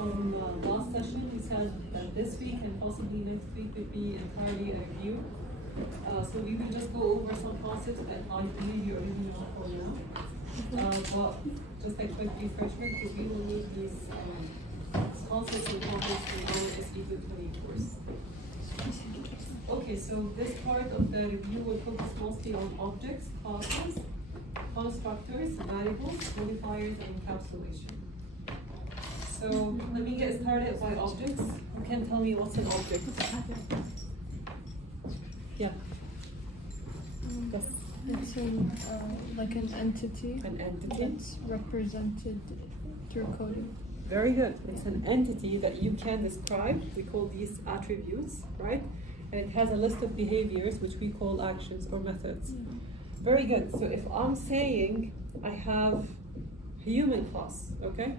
from last session. We said that this week and possibly next week would be entirely a review. So we will just go over some concepts that I believe you already know for now. But just a quick refreshment, because we will need these concepts and topics in our SE220 course. Okay, so this part of the review will focus mostly on objects, classes, constructors, variables, modifiers, and encapsulation. So let me get started by objects. You can tell me what's an object? Yeah. It's like an entity. An entity. That's represented through coding. Very good. It's an entity that you can describe. We call these attributes, right? And it has a list of behaviors which we call actions or methods. Very good. So if I'm saying I have a human class, okay?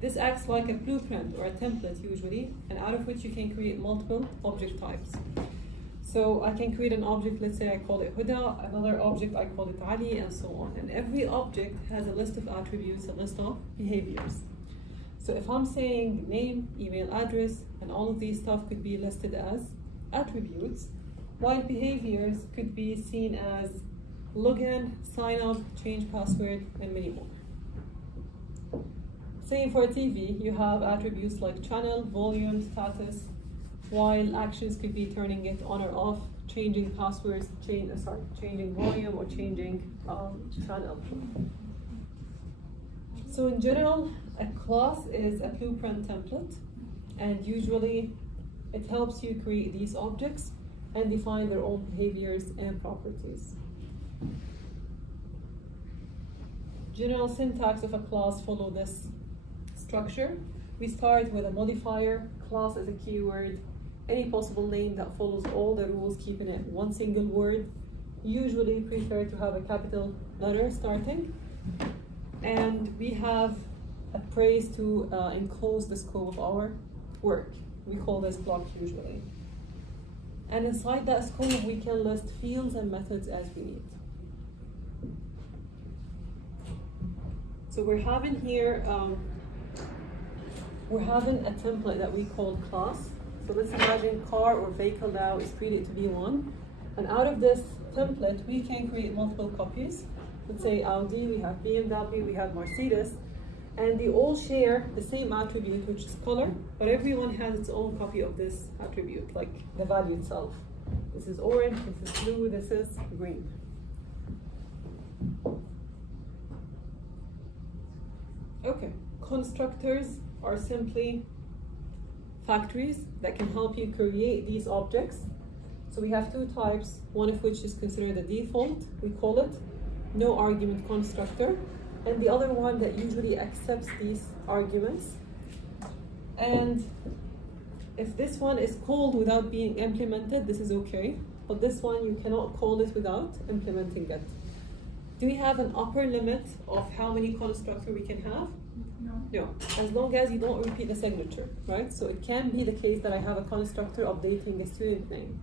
This acts like a blueprint or a template usually, and out of which you can create multiple object types. So I can create an object, let's say I call it Huda, another object I call it Ali, and so on. And every object has a list of attributes, a list of behaviors. So if I'm saying name, email address, and all of these stuff could be listed as attributes, while behaviors could be seen as login, sign up, change password, and many more. Same for TV, you have attributes like channel, volume, status, while actions could be turning it on or off, changing passwords, changing volume, or changing channel. So in general, a class is a blueprint template, and usually it helps you create these objects and define their own behaviors and properties. General syntax of a class follow this structure. We start with a modifier, class as a keyword, any possible name that follows all the rules, keeping it one single word. Usually prefer to have a capital letter starting. And we have a brace to enclose the scope of our work. We call this block usually. And inside that scope, we can list fields and methods as we need. So we're having here, we're having a template that we call class. So let's imagine car or vehicle now is created to be one. And out of this template, we can create multiple copies. Let's say Audi, we have BMW, we have Mercedes. And they all share the same attribute, which is color, but everyone has its own copy of this attribute, like the value itself. This is orange, this is blue, this is green. Okay, constructors are simply factories that can help you create these objects. So we have two types, one of which is considered the default, we call it no argument constructor, and the other one that usually accepts these arguments. And if this one is called without being implemented, this is okay, but this one you cannot call it without implementing it. Do we have an upper limit of how many constructors we can have? No, as long as you don't repeat the signature, right? So it can be the case that I have a constructor updating the student name,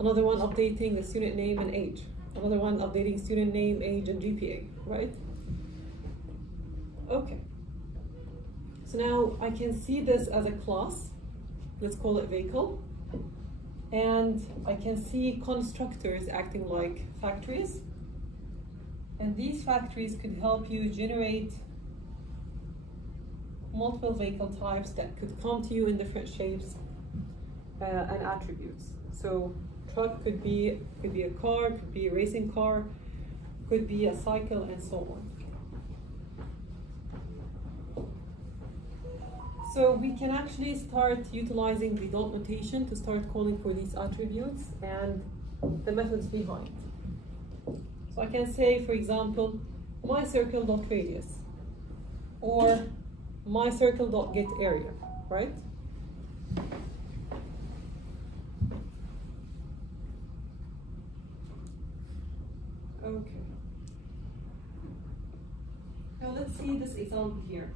another one updating the student name and age, another one updating student name, age, and GPA, right? Okay. So now I can see this as a class, let's call it vehicle, and I can see constructors acting like factories, and these factories could help you generate multiple vehicle types that could come to you in different shapes and attributes. So truck could be a car, could be a racing car, could be a cycle, and so on. So we can actually start utilizing the dot notation to start calling for these attributes and the methods behind. So I can say, for example, myCircle.radius or myCircle.getArea, right? Okay. Now let's see this example here.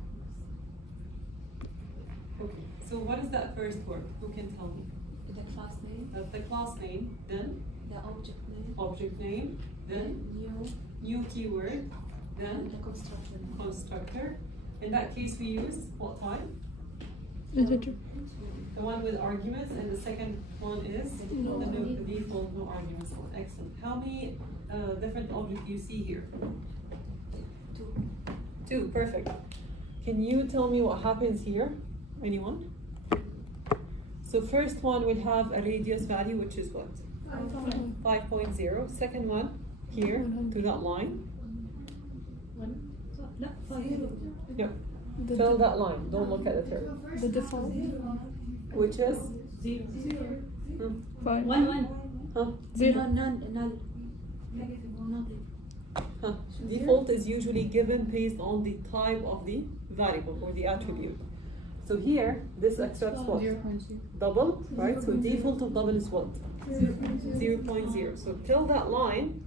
Okay, so what is that first word? Who can tell me? The class name. That's the class name, then? The object name. Object name, then? New keyword, then? The constructor name. Constructor. In that case, we use what type? Integer. The one with arguments, and the second one is the default, no arguments on. Excellent. How many different objects do you see here? Two, perfect. Can you tell me what happens here? Anyone? So first one will have a radius value, which is what? 5.0. Second one, here, to that line. Yep. Fill that line, don't look at the third. The default. Which is? 5. 1. Huh? 0. None. Huh. Default is usually given based on the type of the variable or the attribute. So here, this accepts what? 0.0. Double, right? So default of double is what? 0.0. So till that line,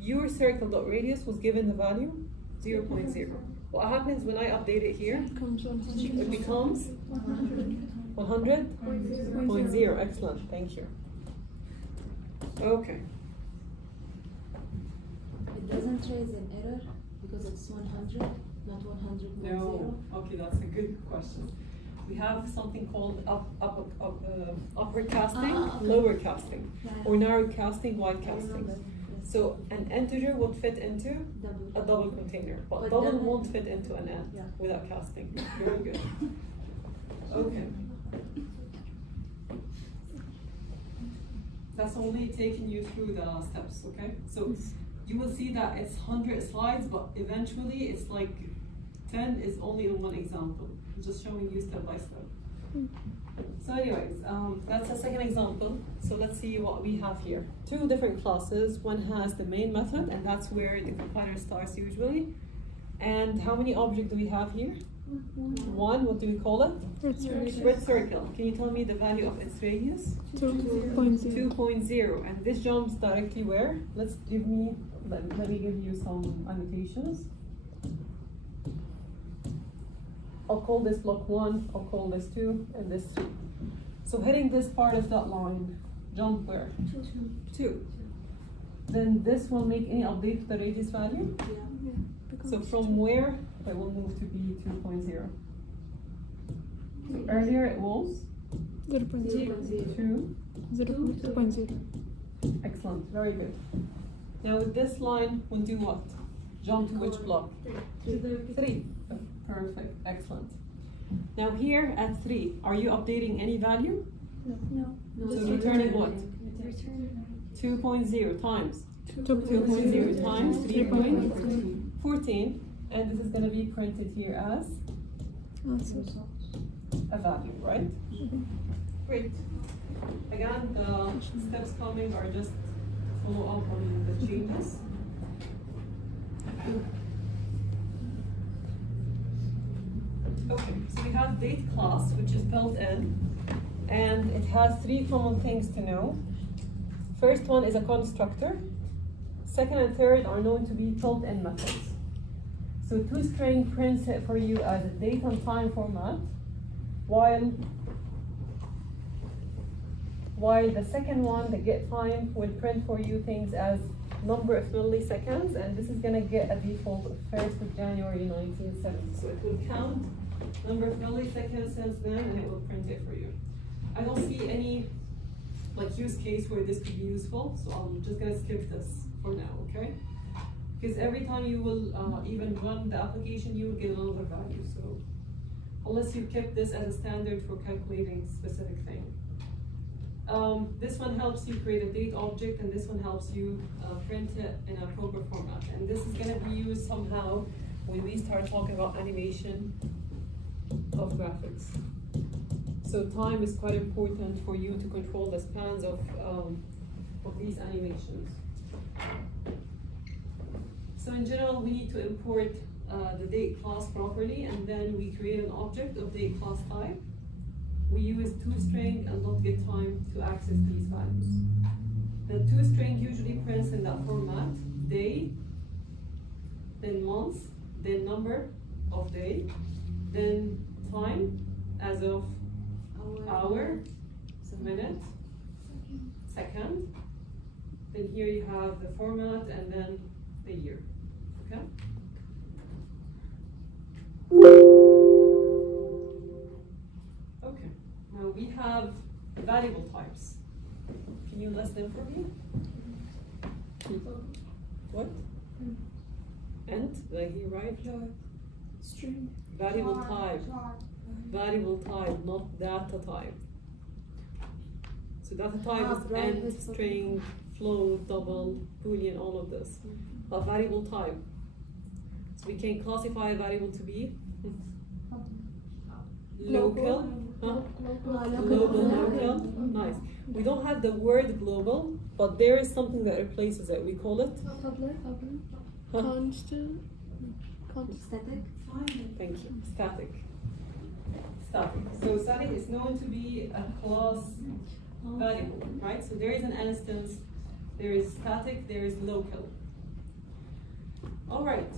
your circle.radius was given the value 0.0. What happens when I update it here? Comes 100. It becomes 100.0. Excellent, thank you. Okay. It doesn't raise an error because it's 100, not 100.0. No. Okay, that's a good question. We have something called upper casting, okay. lower casting, Yeah. or narrow casting, wide casting. So an integer would fit into Double. a double container, but But double double- won't fit into an ant Yeah. without casting. Very good. Okay. That's only taking you through the steps, okay? So you will see that it's 100 slides, but eventually it's like 10 is only in one example. I'm just showing you step by step. So anyways, that's a second example. So let's see what we have here. Two different classes. One has the main method, and that's where the compiler starts usually. And how many objects do we have here? One. What do we call it? Red circle. Can you tell me the value of its radius? 2.0. 2.0. And this jumps directly where? Let me give you some annotations. I'll call this block 1, I'll call this 2, and this 3. So hitting this part of that line, jump where? 2. Then this will make any update to the radius value? Yeah. So from where it will move to be 2.0? So earlier it was 0.0. 2. 0.0. Excellent, very good. Now with this line, we'll do what? Jump to which block? 3. Perfect, excellent. Now here at 3, are you updating any value? No. So returning what? 2.0 times 2.0 times 3.14, and this is going to be printed here as a value, right? Great. Again, the steps coming are just follow up on the changes. Okay, so we have date class, which is built in, and it has 3 common things to know. First one is a constructor. Second and third are known to be built-in methods. So toString prints it for you as a date and time format, while the second one, the getTime, will print for you things as number of milliseconds, and this is going to get a default of 1st of January 1970. So it will count number of milliseconds since then, and it will print it for you. I don't see any use case where this could be useful, so I'm just going to skip this for now, okay? Because every time you will even run the application, you will get another value. So unless you kept this as a standard for calculating specific thing. This one helps you create a date object, and this one helps you print it in a proper format. And this is going to be used somehow when we start talking about animation of graphics. So time is quite important for you to control the spans of these animations. So in general, we need to import the date class properly, and then we create an object of date class type. We use toString and .getTime to access these values. The toString usually prints in that format: day, then month, then number of day, then time as of hour, minute, second. Then here you have the format and then the year. Okay? variable types. Can you list them for me? What? And, did I hear right? String. Variable type. Variable type, not data type. So data type is int, string, float, double, boolean, all of this. But variable type. So we can classify a variable to be local, huh? Global, local. Nice. We don't have the word global, but there is something that replaces it. We call it huh? Constant. Static. Thank you. Static. Static. So static is known to be a class variable, right? So there is an instance, there is static, there is local. All right.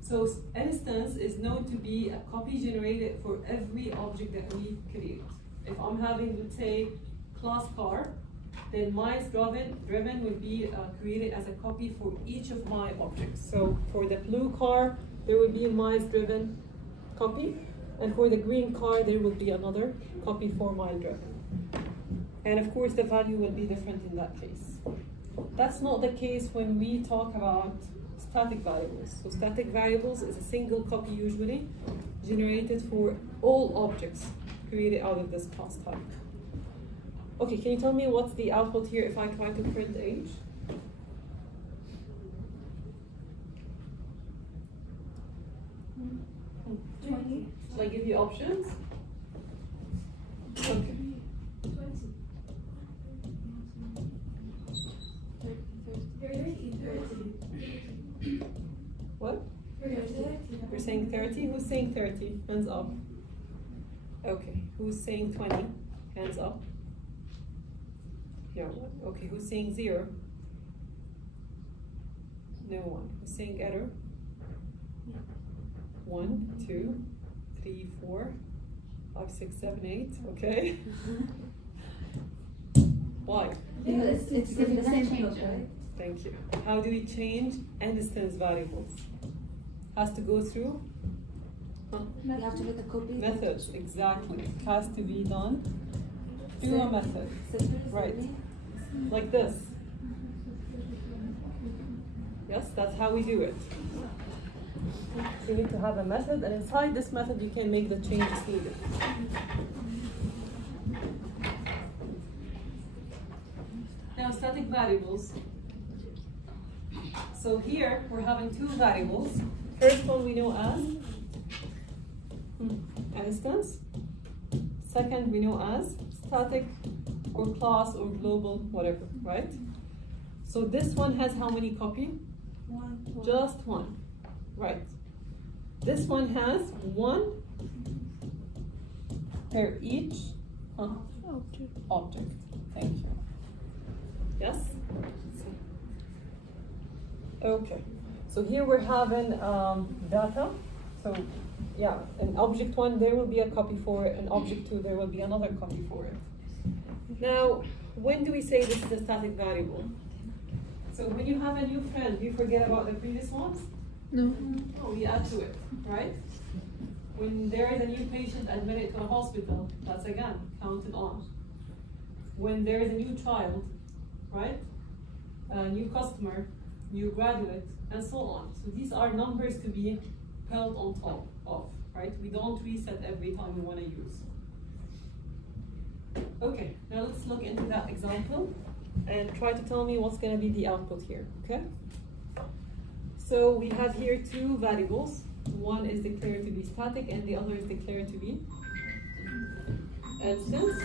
So instance is known to be a copy generated for every object that we create. If I'm having, let's say, class car, then mice driven will be created as a copy for each of my objects. So for the blue car, there will be a mice driven copy, and for the green car, there will be another copy for mice driven. And of course, the value will be different in that case. That's not the case when we talk about static variables. So static variables is a single copy usually generated for all objects created out of this class type. Okay, can you tell me what's the output here if I try to print age? Shall I give you options? Okay. What? You're saying 30? Who's saying 30? Hands up. Okay. Who's saying 20? Hands up. No one. Okay. Who's saying 0? No one. Who's saying error? 1, 2, 3, 4, 5, 6, 7, 8. Okay. Why? Because it's the same change, right? Thank you. How do we change instance variables? Has to go through You have to make a copy. methods. Exactly. Has to be done through a method. Right. Like this. Yes, that's how we do it. So you need to have a method, and inside this method you can make the changes needed. Now, static variables. So here we're having two variables. First one we know as instance. Second we know as static or class or global, whatever, right? So this one has how many copy? Just one, right? This one has one per each object. Thank you. Yes? Okay. So here we're having data. So yeah, in object 1 there will be a copy for it, in object 2 there will be another copy for it. Now, when do we say this is a static variable? So when you have a new friend, do you forget about the previous ones? No. Oh, we add to it, right? When there is a new patient admitted to a hospital, that's again counted on. When there is a new child, right? A new customer, new graduate, and so on. So these are numbers to be held on top of, right? We don't reset every time we want to use. Okay, now let's look into that example and try to tell me what's going to be the output here, okay? So we have here two variables. One is declared to be static and the other is declared to be instance.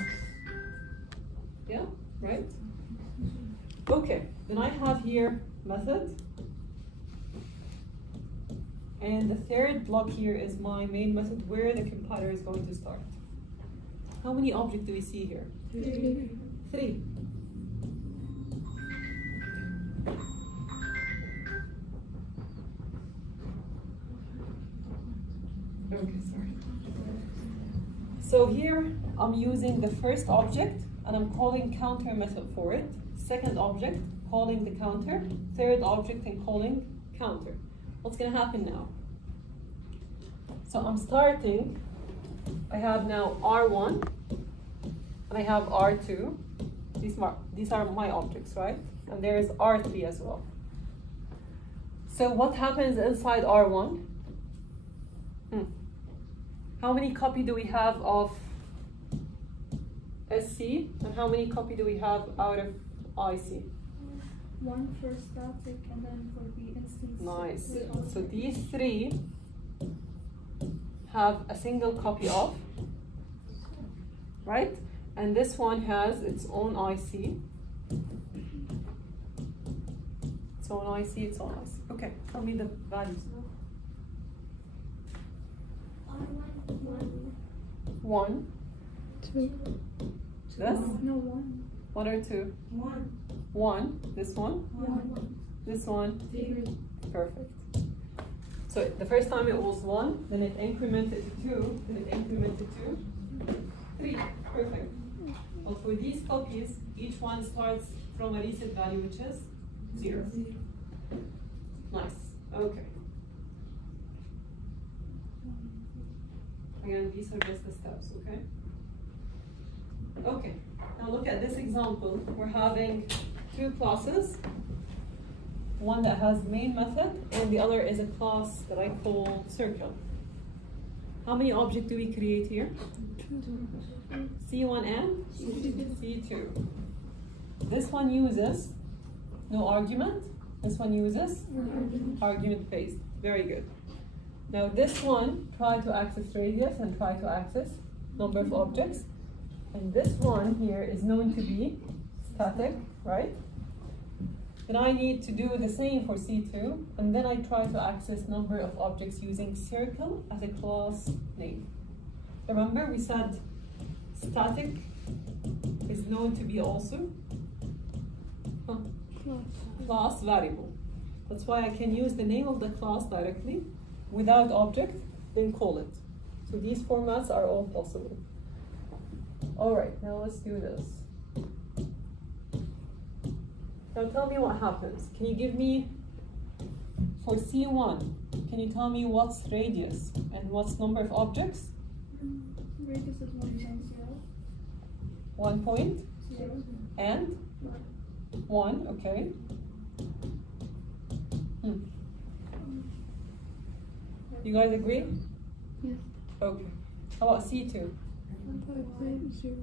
Yeah, right? Okay, then I have here method. And the third block here is my main method where the compiler is going to start. How many objects do we see here? 3. 3. Okay, sorry. So here I'm using the first object and I'm calling counter method for it. Second object, calling the counter. Third object and calling counter. What's going to happen now? So I'm starting, I have now R1, and I have R2. These are my objects, right? And there is R3 as well. So what happens inside R1? How many copy do we have of SC, and how many copy do we have out of IC? One for static and then for the instance. Nice. So these three have a single copy of, right? And this one has its own IC. Its own IC, its own IC. Okay, tell me the values. 1. 2. This? No, 1. 1 or 2? 1. This one? 1. This one? 3. Perfect. So the first time it was 1, then it incremented to 2, then it incremented to 3. Perfect. Well, for these copies, each one starts from a reset value, which is 0. Nice. Okay. Again, these are just the steps, okay? Okay, now look at this example. We're having two classes. One that has main method, and the other is a class that I call circle. How many objects do we create here? C1 and C2. This one uses no argument. This one uses argument based. Very good. Now this one, try to access radius and try to access number of objects. And this one here is known to be static, right? Then I need to do the same for C2, and then I try to access number of objects using circle as a class name. Remember we said static is known to be also class variable. That's why I can use the name of the class directly without object, then call it. So these formats are all possible. All right, now let's do this. Now tell me what happens. Can you give me, for C1, can you tell me what's radius and what's number of objects? Radius is 1.0. 1 point 0. and 1, okay. You guys agree? Yes. Okay. How about C2? 5.0.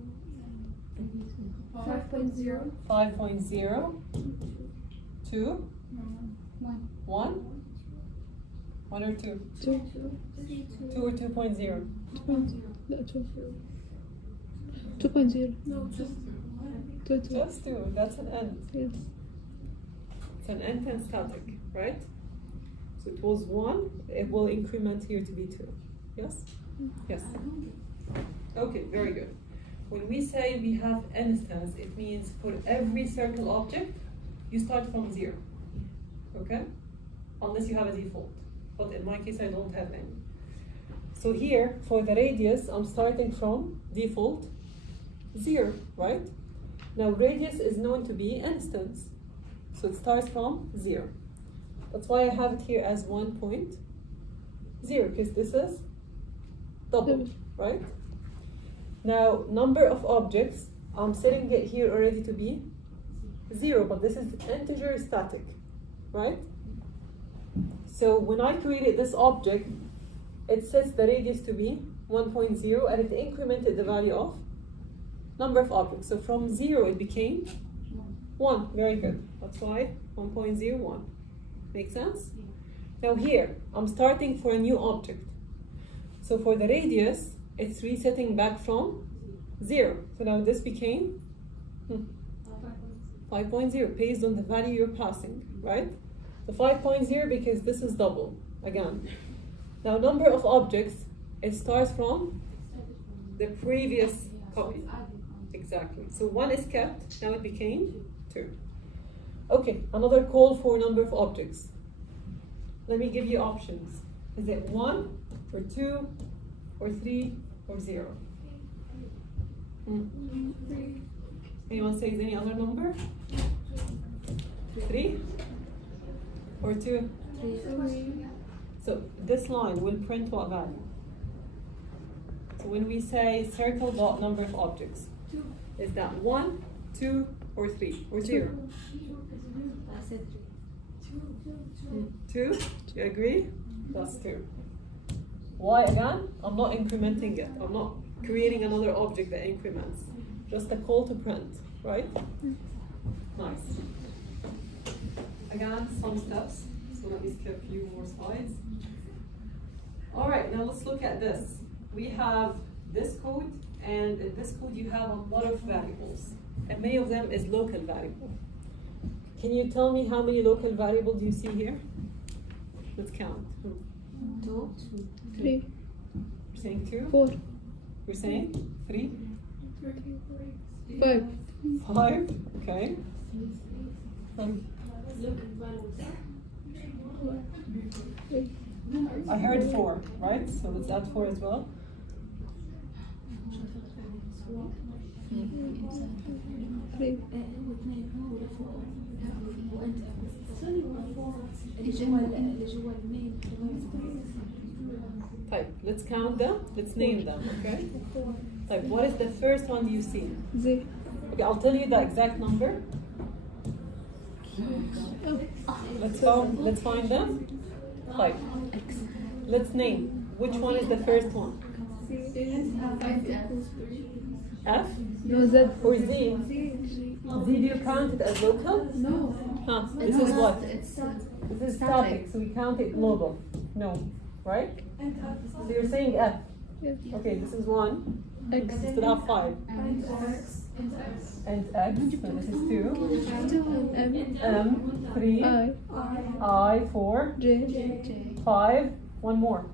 5.0. 5.0, 2, No. 1? 1 or 2? 2. 2 or 2.0? 2.0. No, just 2. Just 2, that's an end. Yes. It's an end and static, right? So it was 1, it will increment here to be 2. Yes? Yes. Okay, very good. When we say we have instance, it means for every circle object, you start from 0. Okay? Unless you have a default. But in my case, I don't have any. So here, for the radius, I'm starting from default 0, right? Now radius is known to be instance. So it starts from 0. That's why I have it here as 1.0, because this is double, right? Now, number of objects, I'm setting it here already to be 0, but this is integer static, right? So when I created this object, it sets the radius to be 1.0, and it incremented the value of number of objects. So from 0, it became 1. Very good. That's why 1.01. Make sense? Now here, I'm starting for a new object. So for the radius, it's resetting back from 0. So now this became 5.0 based on the value you're passing, right? So 5.0 because this is double, again. Now number of objects, it starts from the previous copy. Exactly. So 1 is kept, now it became 2. Okay, another call for number of objects. Let me give you options. Is it 1 or 2 or 3 or 0? 3. Anyone says any other number? 3 or 2? 3. So this line will print what value? So when we say circle dot number of objects, Is that 1, 2, or 3, or 0? I said 3. 2? Do you agree? That's 2. Why again? I'm not incrementing it. I'm not creating another object that increments. Just a call to print, right? Nice. Again, some steps. So let me skip a few more slides. All right, now let's look at this. We have this code, and in this code you have a lot of variables, and many of them is local variable. Can you tell me how many local variables do you see here? Let's count. 2. 3. You're saying 2? 4. You're saying 3? 5. 5? Okay. I heard 4, right? So let's add 4 as well. 3. Type. Let's count them. Let's name them. Okay. Type. What is the first one you see? 0. Okay, I'll tell you the exact number. Let's find them. Type. Let's name. Which one is the first one? F No, Z. or Z? Z, do you count it as local? No. Huh, this is what? It's This is static, so we count it global. No, right? So you're saying F. Yes. Okay, this is 1. X. We still have 5. And X. And X, so this is 2. M. M, 3. I, 4. J. 5. One more.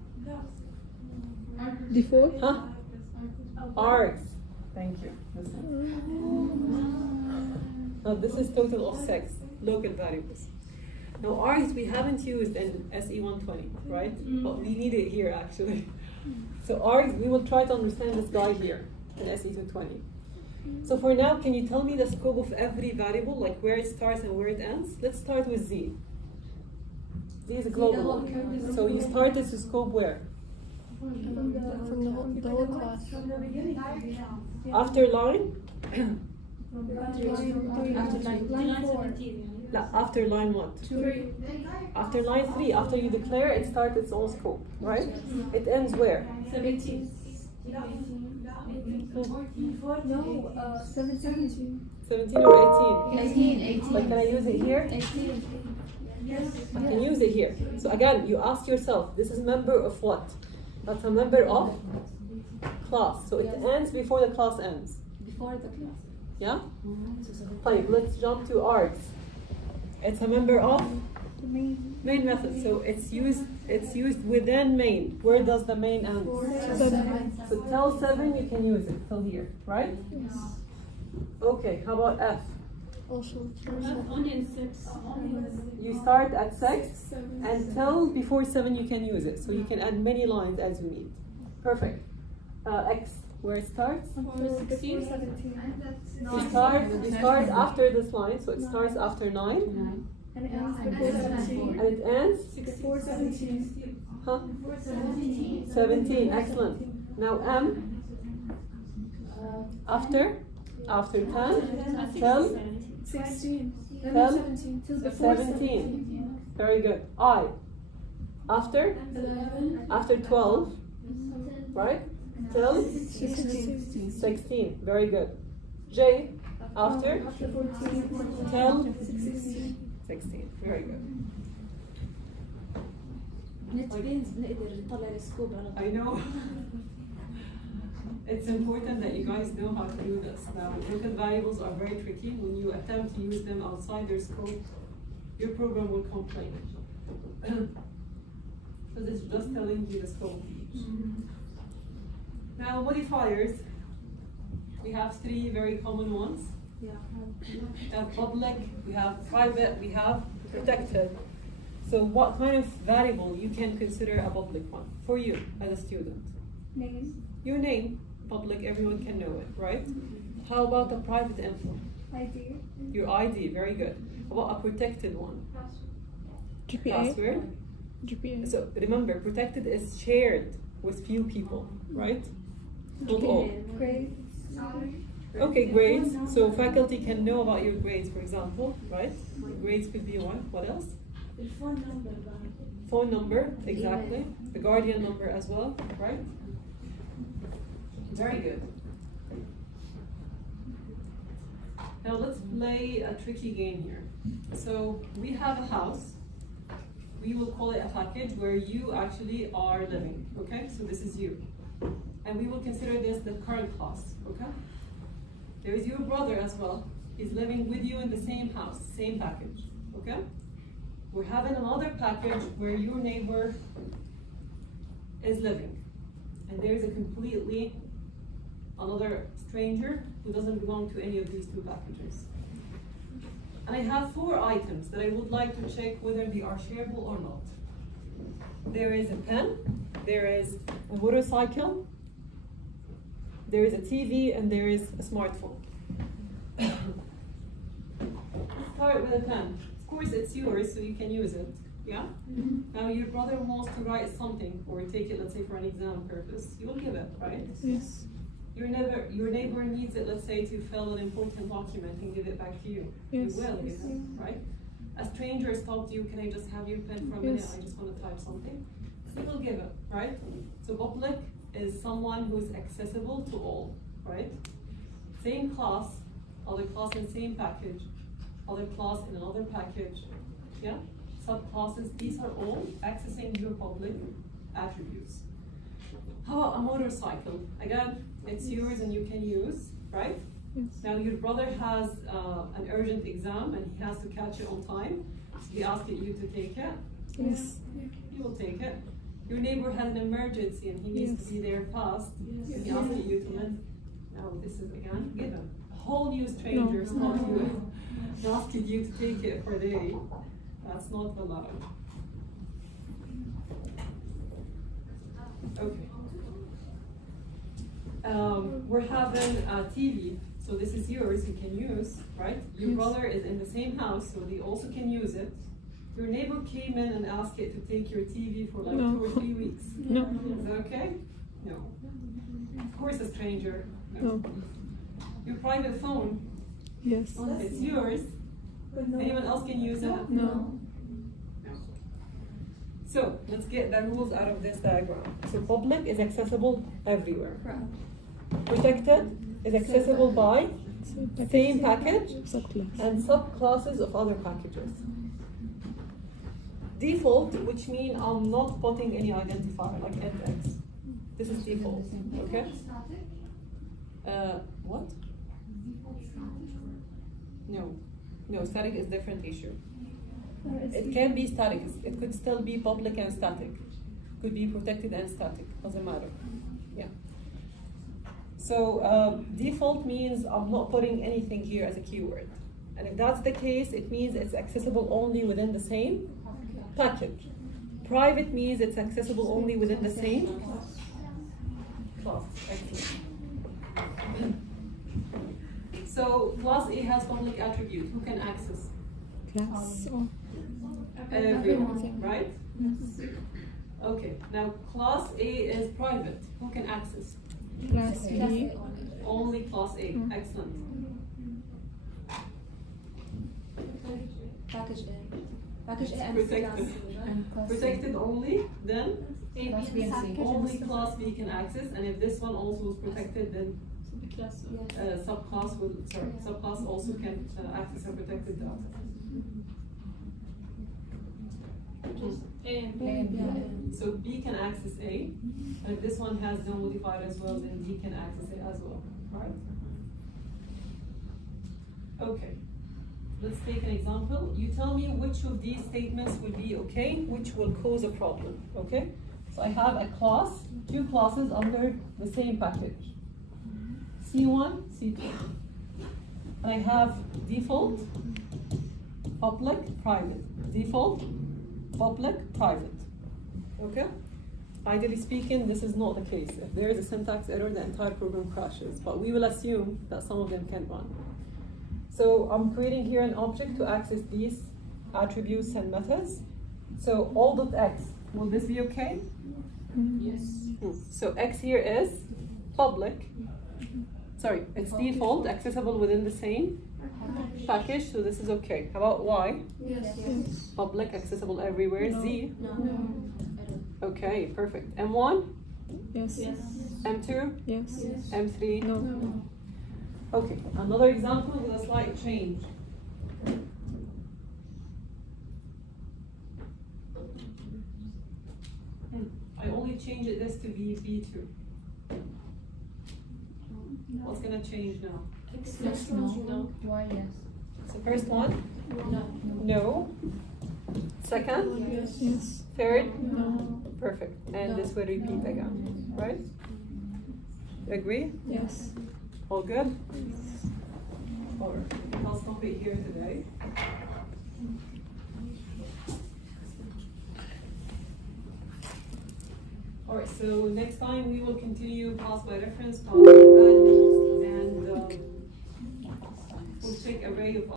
D4. Huh? Rx. Thank you. Now this is total of 6 local variables. Now Rx we haven't used in SE120, right? But we need it here actually. So Rx, we will try to understand this guy here in SE220. So for now, can you tell me the scope of every variable, like where it starts and where it ends? Let's start with Z. Z is a global one. So you start this scope where? From the whole class. After line? Line 4. No, after line what? 3. After line 3, after you declare it starts its own scope, right? It ends where? 17. No, 17. 17 or 18? 18. But can I use it here? 18. I can use it here. So again, you ask yourself, this is member of what? That's a member of class. So it ends before the class ends. Before the class. Yeah? Fine, let's jump to args. It's a member of The main. main method. So it's used within main. Where does the main end? 7. So till 7 you can use it till here, right? Yes. Okay, how about F? Also. Only in 6. You start at 6 7. and till before 7 you can use it. So you can add many lines as you need. Perfect. X, where it starts? Before 17. You start after this line, so it starts after 9 And it ends before 17. and it ends Before 17. huh? 17. Excellent. Now M after 10 till 16. Till 17. Till before 17. Very good. I after 11. after 12, right? Till 16. 16. Very good. J after 14. till 16. 16. Very good. NetBeans بنقدر نطلع السكوب على I know. It's important that you guys know how to do this. Now, local variables are very tricky. When you attempt to use them outside their scope, your program will complain. So this is just telling you the scope of each. Now, modifiers. We have 3 very common ones. We have public, we have private, we have protected. So what kind of variable you can consider a public one for you as a student? Name. Your name, public, everyone can know it, right? How about a private info? ID. Your ID, very good. How about a protected one? GPA. Password. GPA. So remember, protected is shared with few people, right? Not all. Grade. Okay, grades. So faculty can know about your grades, for example, right? Grades could be one. What else? The phone number. Phone number, exactly. The guardian number as well, right? Very good. Now let's play a tricky game here. So we have a house. We will call it a package where you actually are living, okay? So this is you. And we will consider this the current class, okay? There is your brother as well. He's living with you in the same house, same package, okay? We're having another package where your neighbor is living. And there's a completely another stranger who doesn't belong to any of these two packages. And I have 4 items that I would like to check whether they are shareable or not. There is a pen, there is a motorcycle, there is a TV, and there is a smartphone. Let's start with a pen. Of course, it's yours, so you can use it. Yeah? Now, your brother wants to write something or take it, let's say, for an exam purpose. You will give it, right? Yes. Your neighbor needs it, let's say, to fill an important document and give it back to you. Yes. You will give Yes. it, right? A stranger stopped you, can I just have your pen for a minute? Yes. I just want to type something. You will give it, right? So public is someone who is accessible to all, right? Same class, other class in same package, other class in another package, yeah? Subclasses, these are all accessing your public attributes. How about a motorcycle? Again, it's yours and you can use, right? Yes. Now your brother has an urgent exam and he has to catch it on time. So he asked you to take it. Yes. You will take it. Your neighbor has an emergency and he needs Yes. to be there fast. Yes. He asked you to lend. Now this is again given. A whole new stranger stopped you and asked you to take it for a day. That's not allowed. Okay. We're having a TV, so this is yours, you can use, right? Your Yes. brother is in the same house, so they also can use it. Your neighbor came in and asked it to take your TV for like No. 2 or 3 weeks. No. Is that okay? No. Of course, a stranger. No. Your private phone, Yes. it's yours. Anyone else can use it? No. So let's get the rules out of this diagram. So public is accessible everywhere. Protected is accessible by same package Subclass. and subclasses of other packages. Default, which means I'm not putting any identifier like index. This is default, okay? What? No, static is different issue. It can be static, it could still be public and static. Could be protected and static, doesn't matter. Yeah. So default means I'm not putting anything here as a keyword. And if that's the case, it means it's accessible only within the same package. Private means it's accessible only within the same class. Excellent. So class A has public attribute. Who can access? Class. Everyone, right? Okay, now class A is private. Who can access? Class B. Only class A. Excellent. Package A. Package A and Protected. class B, right? Protected only, then Class B and C. only class B can access, and if this one also is protected, then subclass also can access a protected data. A and B. So B can access A, and if this one has no modifier as well, then D can access it as well, right? Okay, let's take an example. You tell me which of these statements will be okay, which will cause a problem, okay? So I have a class, 2 classes under the same package. C1, C2. And I have default, public, private. Default, public, private. Okay? Ideally speaking, this is not the case. If there is a syntax error, the entire program crashes. But we will assume that some of them can run. So I'm creating here an object to access these attributes and methods. So all.x, will this be okay? Yes. So x here is public. Sorry, it's default, accessible within the same package, so this is okay. How about Y? Yes. Public, accessible everywhere. No. Z? No. Error. Okay, perfect. M1? Yes. M2? Yes. M3? No. Okay, another example with a slight change. I only changed this to B2. What's gonna change now? Yes. No. Why yes? So first one? No. No. Second? Yes. Third? No. Perfect. And No. this will repeat again, right? You agree? Yes. All good? Alright, I'll stop it here today. Alright, so next time we will continue pass by reference, pass by value, and we'll take array of